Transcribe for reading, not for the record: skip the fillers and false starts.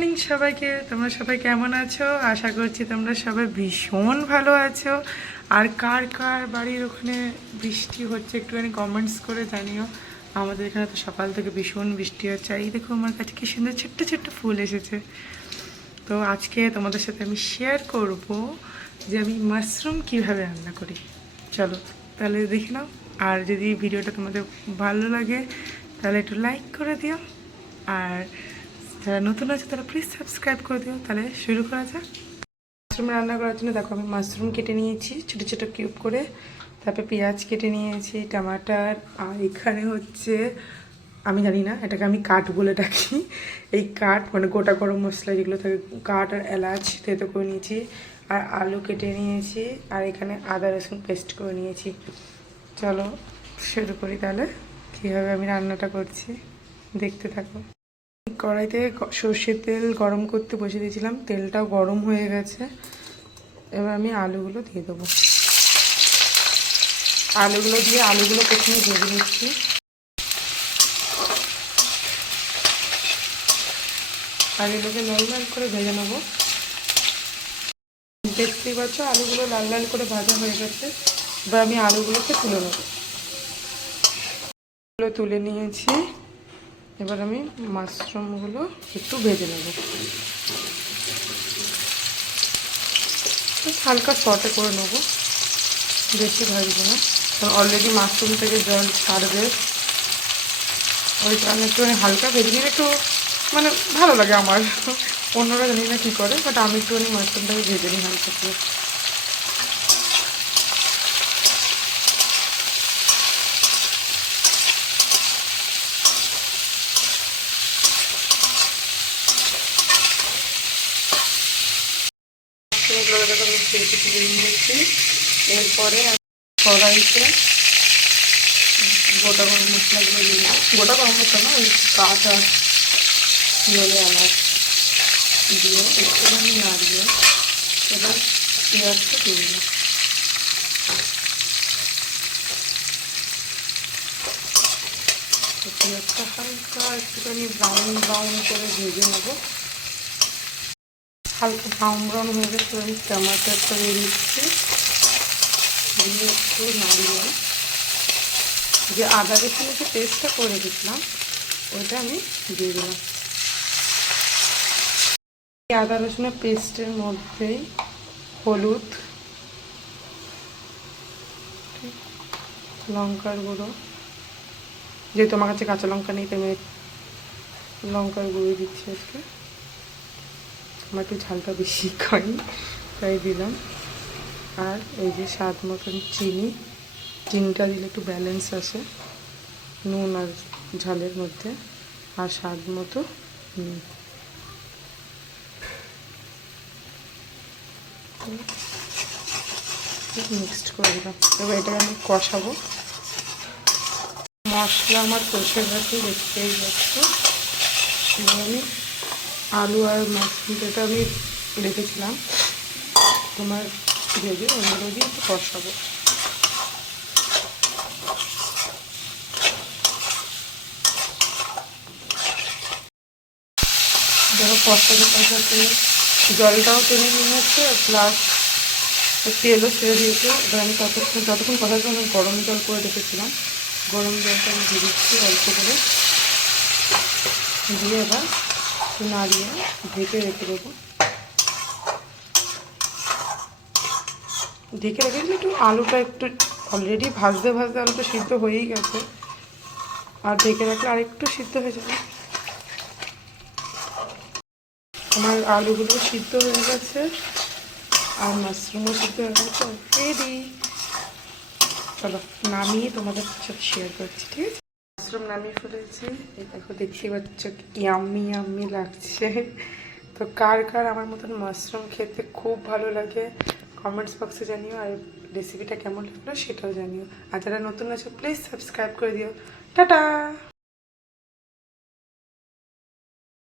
Morning সবাইকে। তোমরা সবাই কেমন আছো? আশা করছি তোমরা সবাই ভীষণ ভালো আছো। আর কার কার বাড়ির ওখানে বৃষ্টি হচ্ছে একটুখানি কমেন্টস করে জানিও। আমাদের এখানে তো সকাল থেকে ভীষণ বৃষ্টি হচ্ছে। এই দেখো আমার কাছে কি সুন্দর ছোট্ট ছোট্ট ফুল এসেছে। তো আজকে তোমাদের সাথে আমি শেয়ার করব যে আমি মাশরুম কীভাবে রান্না করি। চলো তাহলে দেখে নাও। আর যদি ভিডিওটা তোমাদের ভালো লাগে তাহলে একটু লাইক করে দিও। আর যারা নতুন আছে তারা প্লিজ সাবস্ক্রাইব করে দিও। তাহলে শুরু করা যাক। মাশরুম রান্না করার জন্য দেখো আমি মাশরুম কেটে নিয়েছি ছোটো ছোটো কিউব করে, তারপরে পেঁয়াজ কেটে নিয়েছি, টমাটার, আর এখানে হচ্ছে আমি জানি না এটাকে আমি কাঠ বলে ডাকি, এই কাঠ মানে গোটা গরম মশলা যেগুলো থাকে কাঠ আর এলাচ তেতো করে নিয়েছি, আর আলু কেটে নিয়েছি, আর এখানে আদা রসুন পেস্ট করে নিয়েছি। চলো শুরু করি তাহলে কীভাবে আমি রান্নাটা করছি, দেখতে থাকো। কড়াইতে সর্ষের তেল গরম করতে বসে দিয়েছিলাম, তেলটাও গরম হয়ে গেছে। এবার আমি আলুগুলো দিয়ে দেবো। আলুগুলো দিয়ে আলুগুলো প্রথমে ভেজে নিচ্ছি। আলুগুলোকে লাল লাল করে ভেজে নেবো। দেখতেই পাচ্ছ আলুগুলো লাল লাল করে ভাজা হয়ে গেছে। এবার আমি আলুগুলোকে তুলে নেবো। তুলে নিয়েছি। এবার আমি মাশরুমগুলো একটু ভেজে নেব, হালকা সটে করে নেবো, বেশি ভাজবো না, কারণ অলরেডি মাশরুম থেকে জল ছাড়বে। ওই কারণে একটু হালকা ভেজে নিলে একটু মানে ভালো লাগে আমার। অন্যরা জানি না কী করে, বাট আমি একটুখানি মাশরুমটাকে ভেজে নিই হালকা করে। মশলাগুলোকে আমি ভেজে তুলে নিয়েছি। এরপরে কড়াইতে গোটা গরম মশলাগুলো দিয়ে দিই। গোটা গরম মশলা না, ওই কাঠ আর জলে এলাচ দিয়ে একটুখানি নাড়িয়ে এবার পেঁয়াজটা দিয়ে দিলাম। পেঁয়াজটা হালকা একটুখানি ব্রাউন ব্রাউন করে ভেজে নেব। হালকা ব্রাউন ব্রাউন হয়ে গেছে, আমি টমাটোটা দিয়ে দিচ্ছি, দিয়ে একটু নাড়িয়ে যে আদা রসুনের যে পেস্টটা করে দিচ্ছিলাম ওইটা আমি দিয়ে দিলাম। আদা রসুনের পেস্টের মধ্যেই হলুদ, লঙ্কার গুঁড়ো, যেহেতু আমার কাছে কাঁচা লঙ্কা নেই তাই আমি লঙ্কার গুঁড়ো দিচ্ছি আজকে। আমার একটু ঝালটা বেশি খাই তাই দিলাম। আর এই যে স্বাদ মতন চিনিটা দিলে একটু ব্যালেন্স আসে নুন আর ঝালের মধ্যে, আর স্বাদ মতো নুন। মিক্সড করে দিলাম। এবার এটাকে আমি কষাবো। মশলা আমার কষে গেছে, দেখতেই পাচ্ছ। এবার আমি আলু আর মাশরুম যেটা আমি রেখেছিলাম তোমার ভেজে ওগুলো দিয়ে একটু কষাবো। দেখো কষাতে কষাতে জলটাও টেনে নিয়েছে, প্লাস তেলও ছেড়ে দিয়েছে। এবার আমি যতক্ষণ কষাতে আমি গরম জল করে রেখেছিলাম, গরম জলটা আমি দিয়ে দিচ্ছি অল্প করে, দিয়ে এবার নাড়িয়ে ঢেকে রেখে দেবো। ঢেকে রেখে দিলে একটু আলুটা একটু অলরেডি ভাজতে ভাজতে আলুটা সিদ্ধ হয়েই গেছে, আর ঢেকে রাখলে আরেকটু সিদ্ধ হয়ে যাবে। আমার আলুগুলো সিদ্ধ হয়ে গেছে আর মাশরুমও সিদ্ধ হয়ে গেছে রেডি। চলো নামিয়ে তোমাদের সাথে শেয়ার করছি, ঠিক আছে? মাশরুম নামিয়ে ফেলেছি, দেখো দেখতে পাচ্ছ ইয়াম্মি ইয়াম্মি লাগছে। তো কার কার আমার মতন মাশরুম খেতে খুব ভালো লাগে কমেন্টস বক্সে জানিও, আর রেসিপিটা কেমন লাগলো সেটাও জানিও। আর যারা নতুন আছে প্লিজ সাবস্ক্রাইব করে দিও। টাটা।